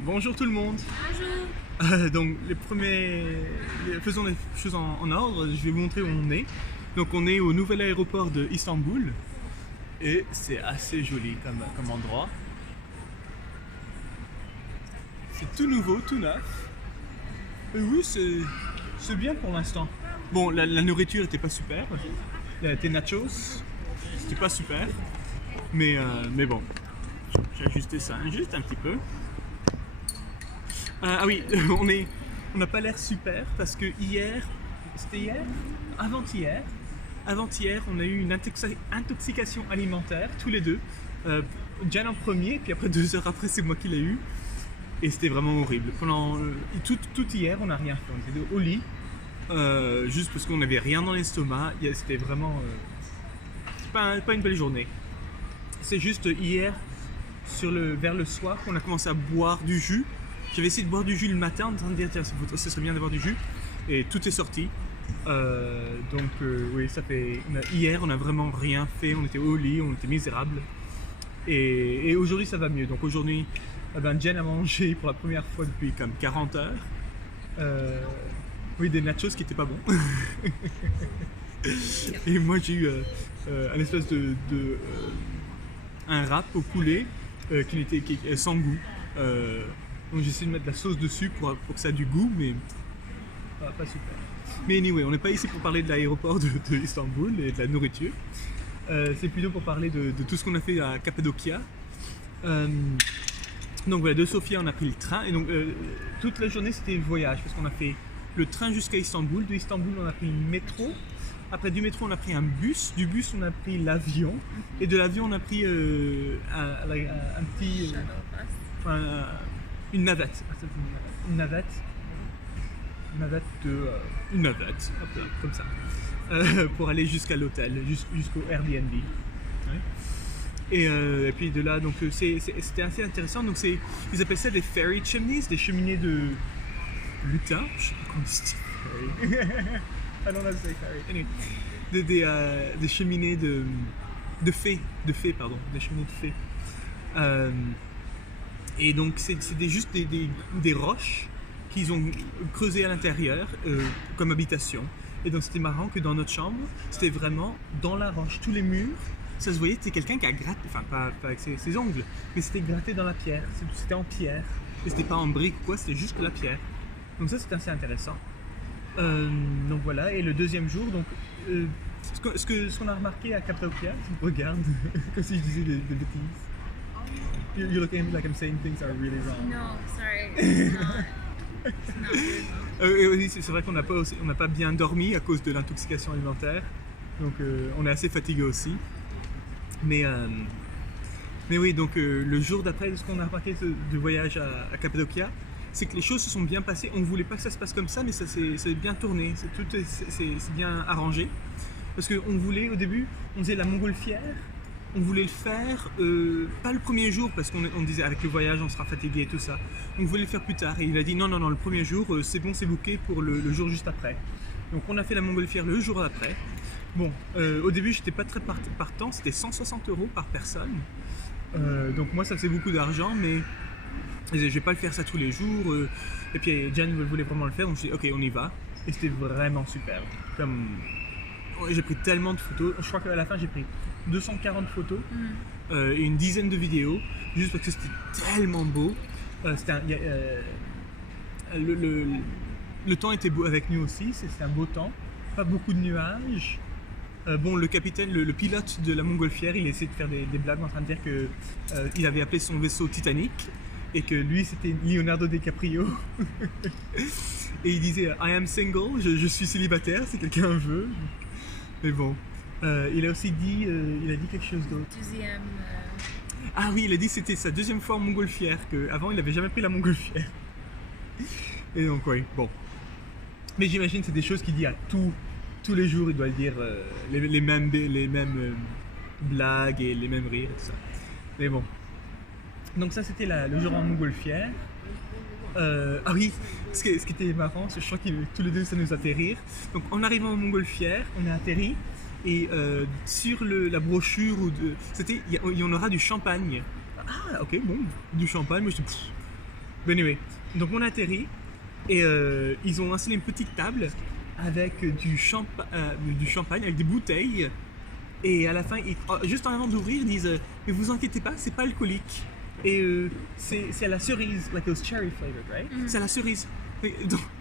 Bonjour tout le monde. Bonjour. Donc faisons les choses en ordre. Je vais vous montrer où on est. Donc on est au nouvel aéroport de Istanbul et c'est assez joli comme endroit. C'est tout nouveau, tout neuf. Et oui, c'est bien pour l'instant. Bon, la nourriture était pas super. Tes nachos, c'était pas super. Mais bon, j'ai ajusté ça juste un petit peu. Ah oui, on n'a pas l'air super parce que c'était hier? Avant-hier, on a eu une intoxication alimentaire, tous les deux. Jen en premier, puis après 2 heures après, c'est moi qui l'ai eu. Et c'était vraiment horrible. Pendant tout hier, on n'a rien fait. On était au lit, juste parce qu'on n'avait rien dans l'estomac. C'était vraiment pas une belle journée. C'est juste hier, vers le soir, qu'on a commencé à boire du jus. J'avais essayé de boire du jus le matin en train de dire tiens, ça serait bien d'avoir du jus. Et tout est sorti. Oui, hier, on n'a vraiment rien fait. On était au lit, on était misérables. Et aujourd'hui, ça va mieux. Donc aujourd'hui, Jen a mangé pour la première fois depuis comme 40 heures. Oui, des nachos qui n'étaient pas bons. Et moi, j'ai eu un espèce un wrap au poulet qui était sans goût. Donc j'ai essayé de mettre de la sauce dessus pour que ça ait du goût, mais pas super. Mais anyway, on n'est pas ici pour parler de l'aéroport de Istanbul et de la nourriture. C'est plutôt pour parler de tout ce qu'on a fait à Cappadocia. Donc voilà, de Sofia on a pris le train et donc toute la journée c'était le voyage parce qu'on a fait le train jusqu'à Istanbul. De Istanbul on a pris le métro. Après du métro on a pris un bus. Du bus on a pris l'avion. Et de l'avion on a pris un petit... une navette. Une navette, comme ça, pour aller jusqu'à l'hôtel, jusqu'au Airbnb. Ouais. Et puis de là, donc c'était assez intéressant. Donc ils appellent ça des fairy chimneys, des cheminées de lutin. Je sais pas comment on dit fairy. I don't know how to say fairy. Anyway, des cheminées de fées, pardon, des cheminées de fées. Et donc c'était juste des roches qu'ils ont creusées à l'intérieur comme habitation. Et donc c'était marrant que dans notre chambre, c'était vraiment dans la roche. Tous les murs, ça se voyait, c'était quelqu'un qui a gratté, enfin pas avec ses ongles, mais c'était gratté dans la pierre. C'était en pierre. Et c'était pas en brique ou quoi, c'était juste la pierre. Donc ça c'était assez intéressant. Donc voilà, et le deuxième jour, donc ce qu'on a remarqué à Cappadocia, regarde, comme si je disais des bêtises. You're looking at me like I'm saying things that are really wrong. No, sorry. It's not. It's not Oui, c'est vrai qu'on n'a pas bien dormi à cause de l'intoxication alimentaire. Donc on est assez fatigué aussi. Mais oui, donc le jour d'après, ce qu'on a remarqué de voyage à Cappadocia, c'est que les choses se sont bien passées. On ne voulait pas que ça se passe comme ça, mais ça s'est bien tourné. C'est bien arrangé. Parce qu'on voulait, au début, on faisait la montgolfière. On voulait le faire, pas le premier jour, parce qu'on disait avec le voyage on sera fatigué et tout ça. On voulait le faire plus tard et il a dit non, le premier jour, c'est bon, c'est booké pour le jour juste après. Donc on a fait la montgolfière le jour après. Bon, au début j'étais pas très partant, c'était 160 € par personne. Donc moi ça faisait beaucoup d'argent, mais je vais pas le faire ça tous les jours. Et puis Jan voulait vraiment le faire, donc je dis ok, on y va. Et c'était vraiment super. J'ai pris tellement de photos, je crois qu'à la fin j'ai pris 240 photos et une dizaine de vidéos, juste parce que c'était tellement beau. Le temps était beau avec nous aussi, c'était un beau temps, pas beaucoup de nuages. Bon, le capitaine, le pilote de la montgolfière, il essayait de faire des blagues en train de dire qu'il avait appelé son vaisseau Titanic et que lui c'était Leonardo DiCaprio. Et il disait I am single, je suis célibataire si quelqu'un veut. Mais bon, il a aussi dit, quelque chose d'autre. deuxième. Ah oui, il a dit que c'était sa deuxième fois en montgolfière, qu'avant il n'avait jamais pris la montgolfière. Et donc oui, bon. Mais j'imagine que c'est des choses qu'il dit à tous les jours, il doit dire les mêmes blagues et les mêmes rires et tout ça. Mais bon. Donc ça c'était le jour en montgolfière. Ah oui, ce qui était marrant, je crois que tous les deux ça nous a fait rire. Donc en arrivant en montgolfière, on est atterri et sur la brochure, il y en aura du champagne. Ah ok, bon, du champagne, moi je dis But anyway, donc on a atterri et ils ont installé une petite table avec du champagne, avec des bouteilles. Et à la fin, juste en avant d'ouvrir, ils disent mais vous inquiétez pas, c'est pas alcoolique. Et c'est à la cerise, like those cherry flavored, right? C'est à la cerise.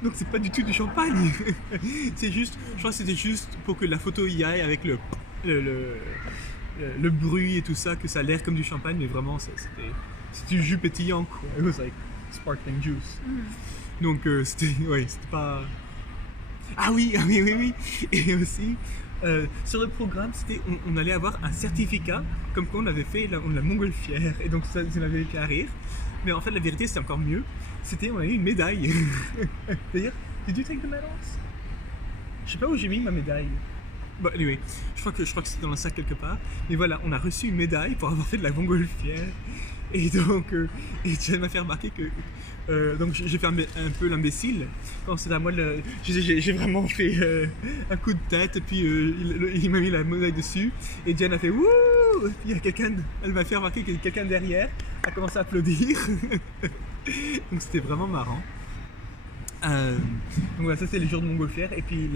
Donc c'est pas du tout du champagne. C'est juste, je crois que c'était juste pour que la photo y aille avec le bruit et tout ça, que ça a l'air comme du champagne, mais vraiment c'était du jus pétillant quoi. It was like sparkling juice. Donc c'était pas. Ah oui. Et aussi sur le programme, on allait avoir un certificat comme quoi on avait fait la montgolfière, et donc ça m'avait fait rire. Mais en fait la vérité c'était encore mieux. On a eu une médaille. D'ailleurs, did you take the medals? Je sais pas où j'ai mis ma médaille. Bon, anyway, je crois que c'est dans le sac quelque part. Mais voilà, on a reçu une médaille pour avoir fait de la montgolfière. Et donc, Jen m'a fait remarquer que donc j'ai fait un peu l'imbécile. Quand c'était à moi j'ai vraiment fait un coup de tête, et puis il m'a mis la médaille dessus. Et Jen a fait wouh! Et puis elle m'a fait remarquer que quelqu'un derrière a commencé à applaudir. Donc c'était vraiment marrant. Donc voilà, ça c'est les jours de montgolfière. Et puis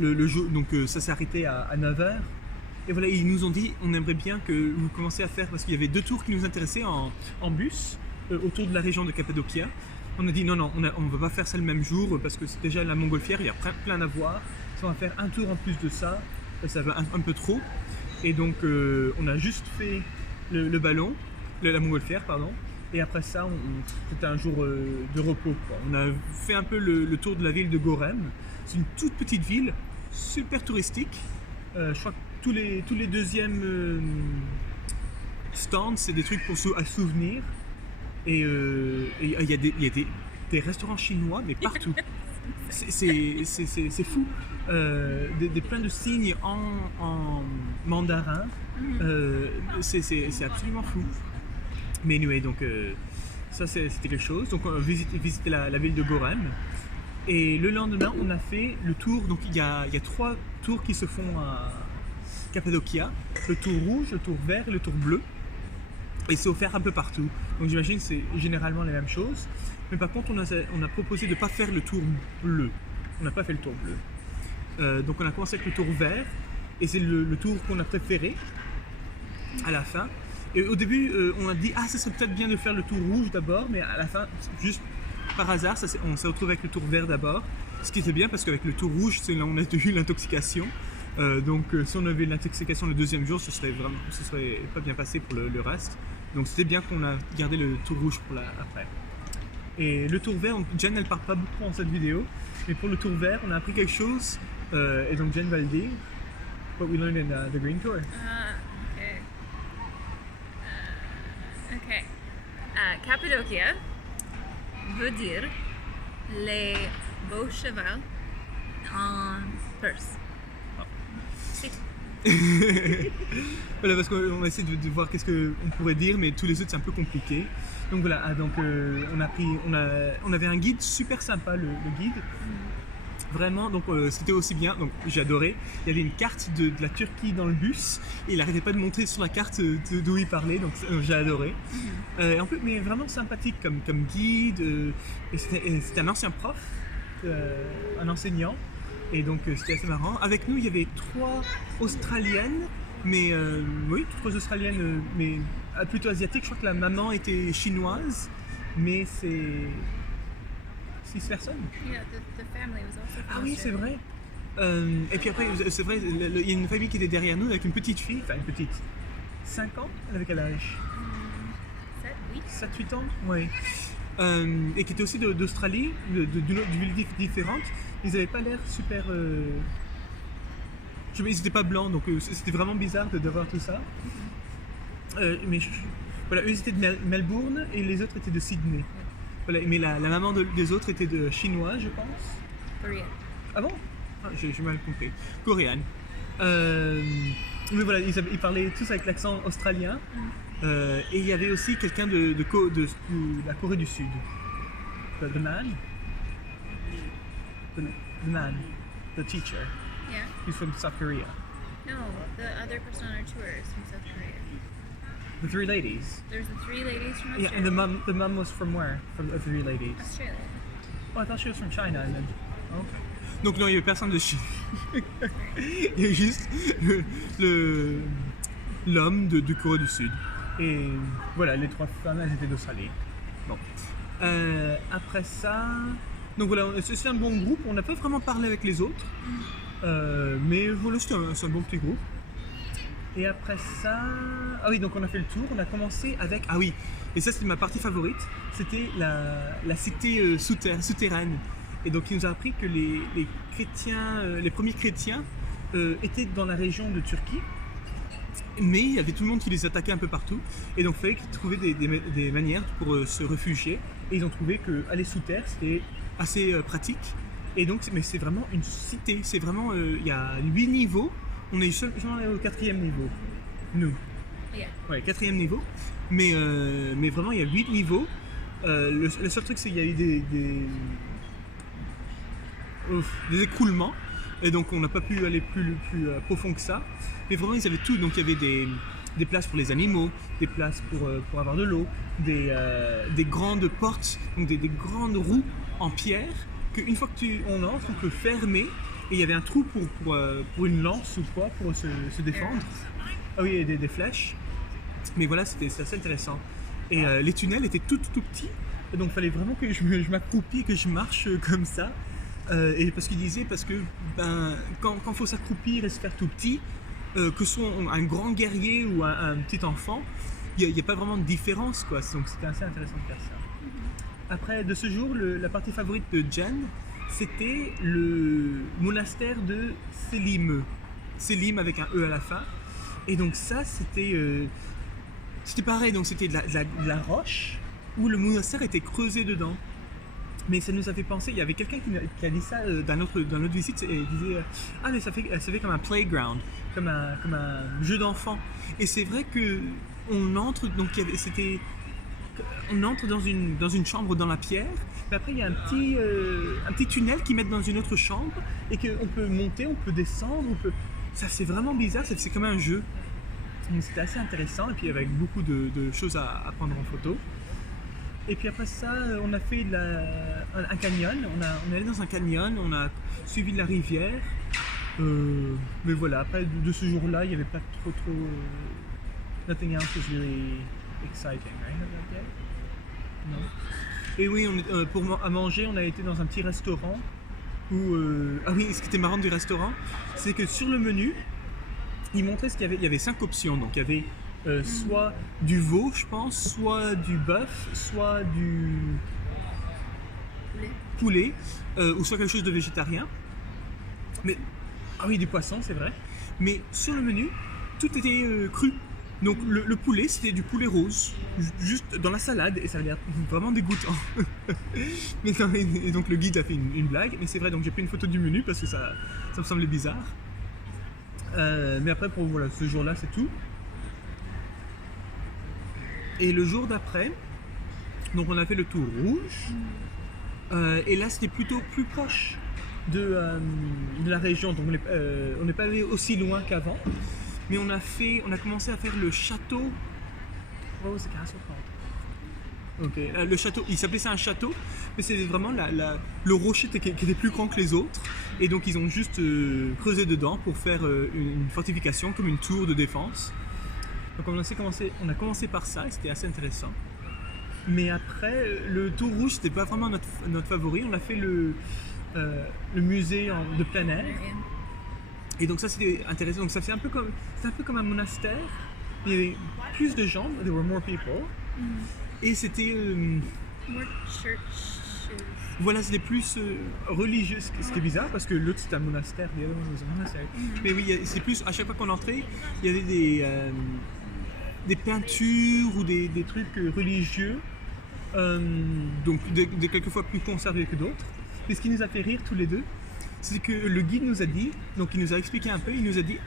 le jour, donc ça s'est arrêté à 9h. Et voilà, ils nous ont dit on aimerait bien que vous commenciez à faire, parce qu'il y avait 2 tours qui nous intéressaient en bus autour de la région de Cappadocia. On a dit non, on ne va pas faire ça le même jour parce que c'est déjà la montgolfière, il y a plein à voir. Si on va faire un tour en plus de ça, ça va un peu trop. Et donc on a juste fait le ballon, la montgolfière pardon. Et après ça, c'était un jour de repos quoi. On a fait un peu le tour de la ville de Gorem. C'est une toute petite ville, super touristique. Je crois que tous les deuxièmes stands, c'est des trucs à souvenir. Et il y a des restaurants chinois, mais partout. C'est fou. Plein de signes en mandarin. C'est absolument fou. Mais anyway, donc ça c'était quelque chose. Donc on a visité la ville de Gorem. Et le lendemain, on a fait le tour. Donc il y a 3 tours qui se font à Cappadocia. Le tour rouge, le tour vert et le tour bleu. Et c'est offert un peu partout. Donc j'imagine que c'est généralement les mêmes choses. Mais par contre, on a proposé de ne pas faire le tour bleu. On n'a pas fait le tour bleu. Donc on a commencé avec le tour vert. Et c'est le tour qu'on a préféré à la fin. Et au début, on a dit « Ah, ça serait peut-être bien de faire le tour rouge d'abord », mais à la fin, juste par hasard, on s'est retrouvé avec le tour vert d'abord. Ce qui était bien parce qu'avec le tour rouge, c'est là où on a eu l'intoxication. Donc si on avait eu l'intoxication le deuxième jour, ce serait pas bien passé pour le reste. Donc c'était bien qu'on a gardé le tour rouge pour après. Et le tour vert, Jen elle parle pas beaucoup dans cette vidéo, mais pour le tour vert, on a appris quelque chose. Et donc Jen va le dire. What we learned in the Green Tour. Ok. Cappadocia veut dire les beaux chevaux en Perse. C'est tout. Voilà, parce qu'on a essayé de voir qu'est-ce qu'on pourrait dire, mais tous les autres c'est un peu compliqué. Donc voilà, on avait un guide super sympa, le guide. Vraiment, donc c'était aussi bien, donc j'ai adoré. Il y avait une carte de la Turquie dans le bus et il n'arrêtait pas de montrer sur la carte d'où il parlait, donc j'ai adoré. En plus, mais vraiment sympathique comme guide. Et c'était un ancien prof, un enseignant, et donc c'était assez marrant. Avec nous, il y avait 3 Australiennes, mais oui, 3 Australiennes, mais plutôt asiatiques. Je crois que la maman était chinoise, mais c'est 6 personnes. Yeah, the family was also Ah oui, c'est vrai. Et puis après, c'est vrai, il y a une famille qui était derrière nous avec une petite fille, enfin une petite, 5 ans, elle avait quel âge? 7-8 ans, oui. Et qui était aussi d'Australie, d'une ville différente. Ils n'avaient pas l'air super... ils n'étaient pas blancs, donc c'était vraiment bizarre de voir tout ça. Mais voilà, eux ils étaient de Melbourne et les autres étaient de Sydney. Voilà, mais la maman des autres était de chinois, je pense. Korean. Ah bon? Ah, j'ai mal compris. Coréenne. Mais voilà, ils parlaient tous avec l'accent australien. Et il y avait aussi quelqu'un de la Corée du Sud. The man? The man. The teacher. Yeah. He's from South Korea. No, the other person on our tour is from South Korea. The three ladies. There's the three ladies from Yeah, Australia. and the mum was from where? From the three ladies. Australia. Oh, I thought she was from China. And then... Okay. Donc non, il n'y avait personne de Chine. Il y avait juste l'homme de Corée du Sud. Et voilà, les trois femmes, elles étaient d'Australie. Bon. Après ça... Donc voilà, c'est un bon groupe. On n'a pas vraiment parlé avec les autres. Mais voilà, c'est un bon petit groupe. Et après ça... Ah oui, donc on a fait le tour. On a commencé avec... Ah oui, et ça c'était ma partie favorite. C'était la cité souterraine. Et donc il nous a appris que les chrétiens, les premiers chrétiens étaient dans la région de Turquie. Mais il y avait tout le monde qui les attaquait un peu partout. Et donc il fallait qu'ils trouvaient des manières pour se réfugier. Et ils ont trouvé qu'aller sous terre, c'était assez pratique. Et donc, mais c'est vraiment une cité. C'est vraiment... il y a 8 niveaux. On est seulement au 4e niveau. Nous. Yeah. Ouais, 4e niveau. Mais vraiment, il y a 8 niveaux. Le seul truc, c'est qu'il y a eu des écroulements. Et donc, on n'a pas pu aller plus profond que ça. Mais vraiment, ils avaient tout. Donc, il y avait des places pour les animaux, des places pour avoir de l'eau, des grandes portes, donc des grandes roues en pierre, qu'une fois on entre, on peut fermer. Et il y avait un trou pour une lance ou quoi, pour se défendre. Ah oui, et des flèches. Mais voilà, c'était assez intéressant. Et les tunnels étaient tout petits. Et donc il fallait vraiment que je m'accroupis, que je marche comme ça. Et parce que quand il faut s'accroupir et se faire tout petit, que ce soit un grand guerrier ou un petit enfant, il n'y a pas vraiment de différence, quoi. Donc c'était assez intéressant de faire ça. Après, de ce jour, la partie favorite de Jen, c'était le monastère de Selim. Selim avec un E à la fin. Et donc ça, c'était pareil, donc c'était de la roche où le monastère était creusé dedans. Mais ça nous a fait penser, il y avait quelqu'un qui a dit ça dans notre visite, et il disait ah mais ça fait comme un playground, comme un jeu d'enfant. Et c'est vrai que on entre, donc on entre dans une chambre dans la pierre, mais après il y a un petit tunnel qui met dans une autre chambre et qu'on peut monter, on peut descendre, ça c'est vraiment bizarre, c'est comme un jeu. Donc c'était assez intéressant et puis avec beaucoup de choses à prendre en photo. Et puis après ça, on a fait un canyon, on est allé dans un canyon, on a suivi la rivière. Mais voilà, après de ce jour-là, il n'y avait pas trop... nothing else was really exciting, right? Non. Et oui, à manger, on a été dans un petit restaurant où... Ah oui, ce qui était marrant du restaurant, c'est que sur le menu, ils montraient ce qu'il y avait. Il y avait 5 options, donc il y avait... soit du veau, je pense, soit du bœuf, soit du poulet, ou soit quelque chose de végétarien. Mais ah oui, du poisson, c'est vrai. Mais sur le menu, tout était cru. Donc le poulet, c'était du poulet rose, juste dans la salade, et ça avait l'air vraiment dégoûtant. Et donc le guide a fait une blague, mais c'est vrai. Donc j'ai pris une photo du menu parce que ça me semblait bizarre. Mais après, voilà, ce jour-là, c'est tout. Et le jour d'après, donc on a fait le tour rouge, et là c'était plutôt plus proche de la région, donc on n'est pas allé aussi loin qu'avant, mais on a commencé à faire le château. Oh, c'est castle called. Ok, le château, il s'appelait ça un château, mais c'est vraiment le rocher qui était plus grand que les autres, et donc ils ont juste creusé dedans pour faire une fortification comme une tour de défense. Donc on a commencé par ça et c'était assez intéressant. Mais après, le tour rouge, c'était pas vraiment notre favori. On a fait le musée de plein air. Et donc ça, c'était intéressant. Donc c'était un peu comme un monastère. Il y avait plus de gens, there were more people. Et c'était... More churches. Voilà, c'était plus religieux, ce qui est bizarre parce que l'autre c'était un monastère, the other one was a monastery. Mais oui, c'est plus, à chaque fois qu'on entrait, il y avait des peintures ou des trucs religieux, donc quelquefois plus conservés que d'autres. Mais ce qui nous a fait rire tous les deux, c'est que le guide nous a dit, donc il nous a expliqué un peu, il nous a dit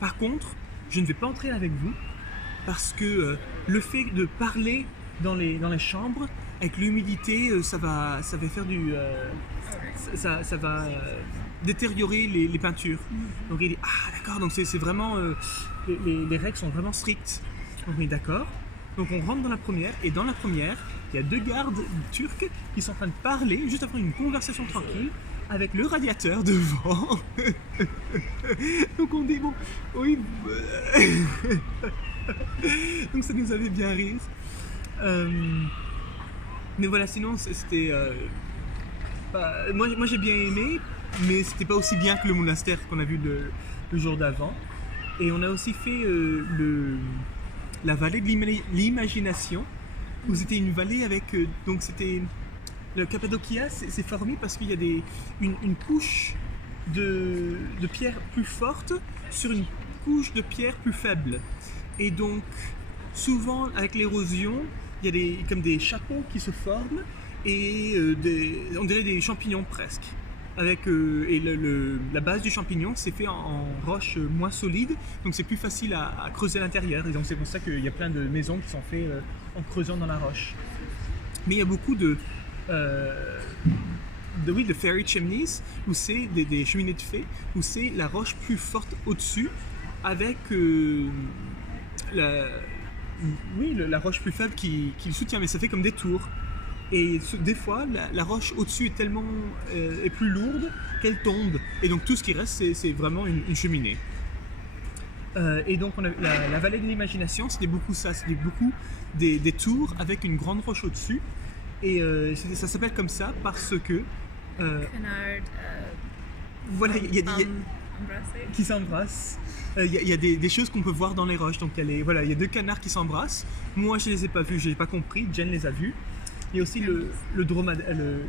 par contre, je ne vais pas entrer avec vous parce que le fait de parler dans les chambres, avec l'humidité, ça va faire ça va détériorer les peintures. Donc il dit ah d'accord, donc c'est vraiment les règles sont vraiment strictes. On est d'accord. Donc on rentre dans la première, et dans la première, il y a 2 gardes turcs qui sont en train de parler, juste avoir une conversation tranquille, avec le radiateur devant. Donc on dit, bon, oui. Donc ça nous avait bien rire. Mais voilà, sinon c'était... moi j'ai bien aimé, mais c'était pas aussi bien que le monastère qu'on a vu le jour d'avant. Et on a aussi fait la vallée de l'imagination, où c'était une vallée avec... donc c'était... Le Cappadocia, c'est formé parce qu'il y a une couche de pierre plus forte sur une couche de pierre plus faible. Et donc, souvent, avec l'érosion, il y a comme des chapeaux qui se forment et on dirait des champignons presque. Et la base du champignon, c'est fait en roche moins solide, donc c'est plus facile à creuser à l'intérieur. Et donc c'est pour ça qu'il y a plein de maisons qui sont faites en creusant dans la roche. Mais il y a beaucoup de fairy chimneys, où c'est des cheminées de fées, où c'est la roche plus forte au-dessus, avec la roche plus faible qui le soutient, mais ça fait comme des tours. Et des fois, la roche au-dessus est tellement est plus lourde qu'elle tombe. Et donc tout ce qui reste, c'est vraiment une cheminée. Et donc on a, la vallée de l'imagination, c'était beaucoup ça, c'était beaucoup des tours avec une grande roche au-dessus. Et ça s'appelle comme ça parce que... voilà, il y a qui s'embrassent. Il y a des choses qu'on peut voir dans les roches. Donc il y a 2 canards qui s'embrassent. Moi je les ai pas vus, je n'ai pas compris. Jen les a vus. Il y a aussi le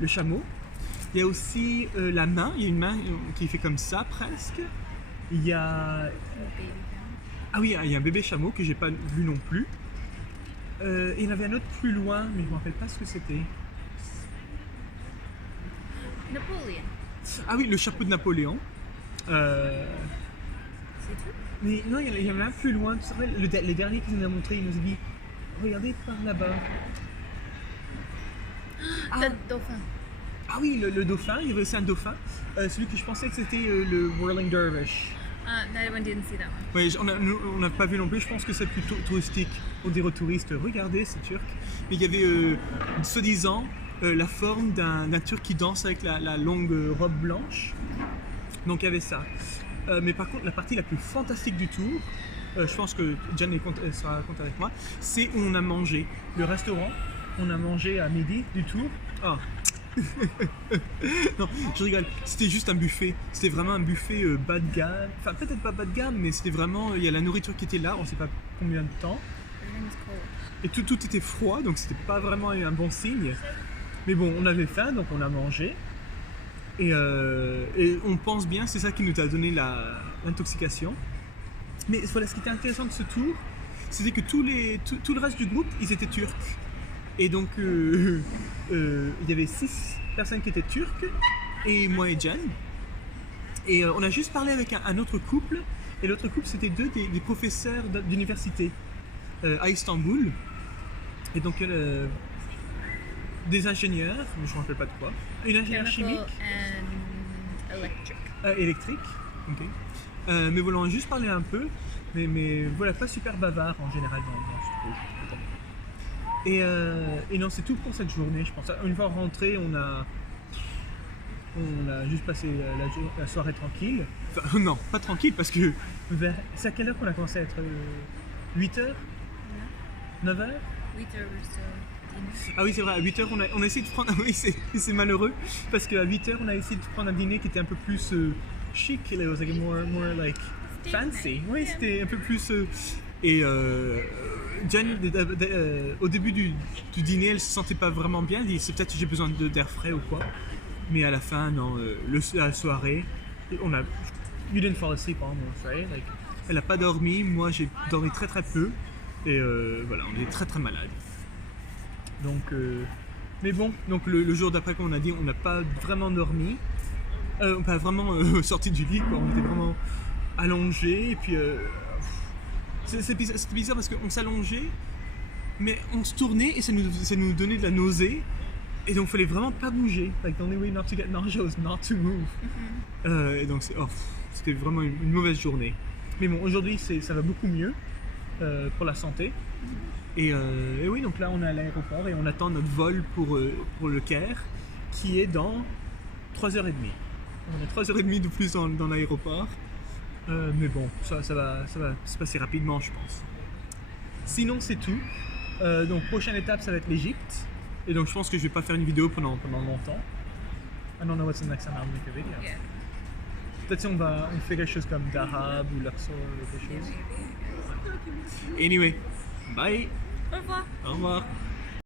chameau. Il y a aussi la main. Il y a une main qui fait comme ça presque. Il y a... Ah oui, il y a un bébé chameau que j'ai pas vu non plus. Il y en avait un autre plus loin, mais je me rappelle pas ce que c'était. Napoléon. Ah oui, le chapeau de Napoléon. C'est tout? Mais non, il y en a un plus loin. C'est vrai, les derniers qu'il nous a montré, il nous a dit regardez par là-bas. Le dauphin. Ah oui, le dauphin, il y avait aussi un dauphin. Celui que je pensais que c'était le Whirling Dervish. No, one didn't see that one. Ouais, on n'a pas vu non plus, je pense que c'est plutôt touristique. On dirait aux touristes, regardez, c'est turc. Mais il y avait, soi-disant, la forme d'un turc qui danse avec la longue robe blanche. Donc il y avait ça. Mais par contre, la partie la plus fantastique du tour, je pense que Jan sera content avec moi, c'est où on a mangé. Le restaurant, on a mangé à midi du tour. Ah. Non, je rigole. C'était juste un buffet. C'était vraiment un buffet bas de gamme. Enfin, peut-être pas bas de gamme, mais c'était vraiment... Il y a la nourriture qui était là, on sait pas combien de temps. Et tout était froid, donc c'était pas vraiment un bon signe. Mais bon, on avait faim, donc on a mangé. Et on pense bien, c'est ça qui nous a donné l'intoxication. Mais voilà, ce qui était intéressant de ce tour, c'était que tout le reste du groupe, ils étaient turcs. Et donc, il y avait 6 personnes qui étaient turques, et moi et Jan. Et on a juste parlé avec un autre couple, et l'autre couple, c'était 2 des professeurs d'université à Istanbul. Et donc, des ingénieurs, mais je ne me rappelle pas de quoi. Une ingénieure chimique. Électrique. Ok. Mais voilà, on a juste parlé un peu, mais voilà, pas super bavard en général dans ce truc. Et non, c'est tout pour cette journée, je pense. Une fois rentré, on a juste passé la soirée tranquille. Enfin, non, pas tranquille, parce que c'est à quelle heure qu'on a commencé à être 8h 9h 8h Ah oui, c'est vrai, à 8h, on a essayé de prendre... Oui, c'est malheureux, parce qu'à 8h, on a essayé de prendre un dîner qui était un peu plus chic, it was like more like fancy. Oui, c'était un peu plus... Et Jan, au début du dîner, elle se sentait pas vraiment bien. Elle dit c'est peut-être que j'ai besoin d'air frais ou quoi. Mais à la fin, non, la soirée, you didn't fall asleep almost, right? Like, elle a pas dormi, moi j'ai dormi très très peu. Et voilà, on est très très malade. Donc, mais bon, donc le jour d'après, comme on a dit, on n'a pas vraiment dormi. Pas vraiment sorti du lit, quoi. On était vraiment allongés. Et puis, c'était bizarre parce qu'on s'allongeait, mais on se tournait et ça nous donnait de la nausée. Et donc, il fallait vraiment pas bouger. Like, the only way not to get nauseous is not to move. Et donc, c'était vraiment une mauvaise journée. Mais bon, aujourd'hui, ça va beaucoup mieux. pour la santé. Et oui, donc là on est à l'aéroport et on attend notre vol pour le Caire qui est dans 3h30. On a 3h30 de plus dans l'aéroport. Mais bon, ça va se passer rapidement, je pense. Sinon, c'est tout. Donc, prochaine étape, ça va être l'Égypte. Et donc, je pense que je vais pas faire une vidéo pendant longtemps. I don't know what's the next time I'll make a video. Yeah. Peut-être si on fait quelque chose comme Dahab ou Luxor ou quelque chose. Maybe. Anyway, bye. Au revoir. Au revoir.